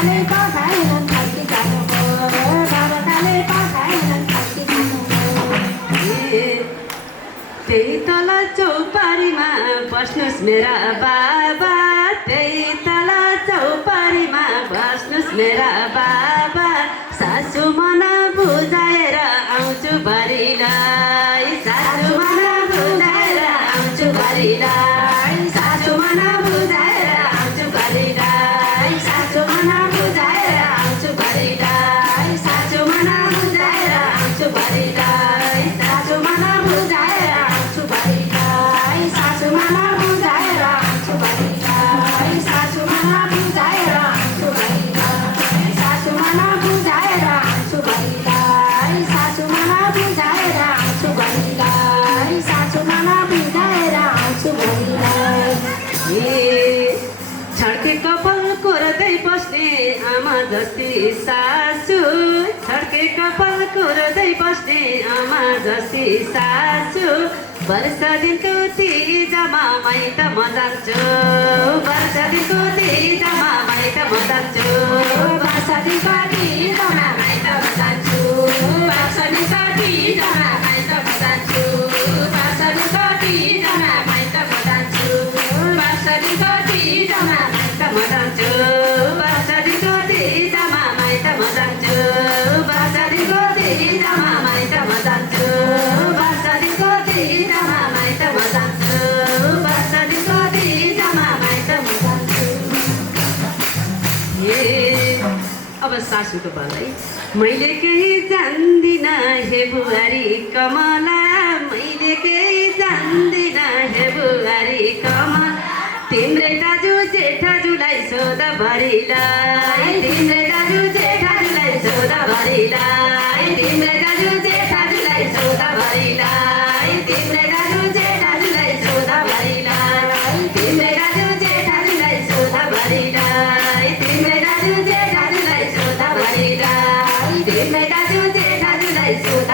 बाबाकाले पठाएनन् फर्की जानु हो बाबाकाले पठाएनन् फर्की जानु हो त्यही तल चौपारीमा बस्नुस् मेरा बाबा त्यही तल चौपारीमा बस्नुस् मेरा बाबा सासु मन बुझाएर आउँछु भरिलाई सासु मन बुझाएर आउँछु भरिलाई सासु मन बुझाएर आउँछु भरिलाई सासु मन बुझाएर आउँछु भरिलाई सासु मन बुझाएर आउँछु भरिलाई सासु मन बुझाएर आउँछु भरिलाई सासु मन बुझाएर आउँछु भरिलाई सासु मन बुझाएर आउँछु भरिलाई सासु मन बुझाएर आउँछु भरिलाई सासु मन बुझाएर आउँछु भरिलाई सासु मन बुझाएर आउँछु भरिलाई छड्के कपाल कोर्दै बस्ने आमा जस्ती सासु छड्के कपाल कोर्दै बस्ने आमा जस्ती सासु वर्ष दिनको तिजमा माइत म जान्छु वर्ष दिनको तिजमा माइत म जान्छु वर्ष दिनको तिजमा माइत म जान्छु वर्ष दिनको तिजमा माइत म जान्छु वर्ष दिनको तिजमा माइत म जान्छु वर्ष दिनको तिजमा माइत म जान्छु वर्ष दिनको तिजमा माइत म जान्छु वर्ष दिनको तिजमा माइत म जान्छु वर्ष दिनको तिजमा माइत म जान्छु वर्ष दिनको तिजमा माइत म जान्छु अब सासूको भलै मैले केही जान्दिनँ हे बुहारी कमला मैले केही जान्दिनँ हे बुहारी कमला तिम्रै दाजु जेठाजुलाई सोध भरिलाई तिम्रै दाजु जेठाजुलाई सोध भरिलाई तिम्रै दाजु जेठाजुलाई सोध भरिलाई तिम्रै दाजु जेठाजुलाई सोध भरिलाई तिम्रै दाजु जेठाजुलाई सोध भरिलाई तिम्रै दाजु जेठाजुलाई सोध भरिलाई तिम्रै दाजु जेठाजुलाई सोध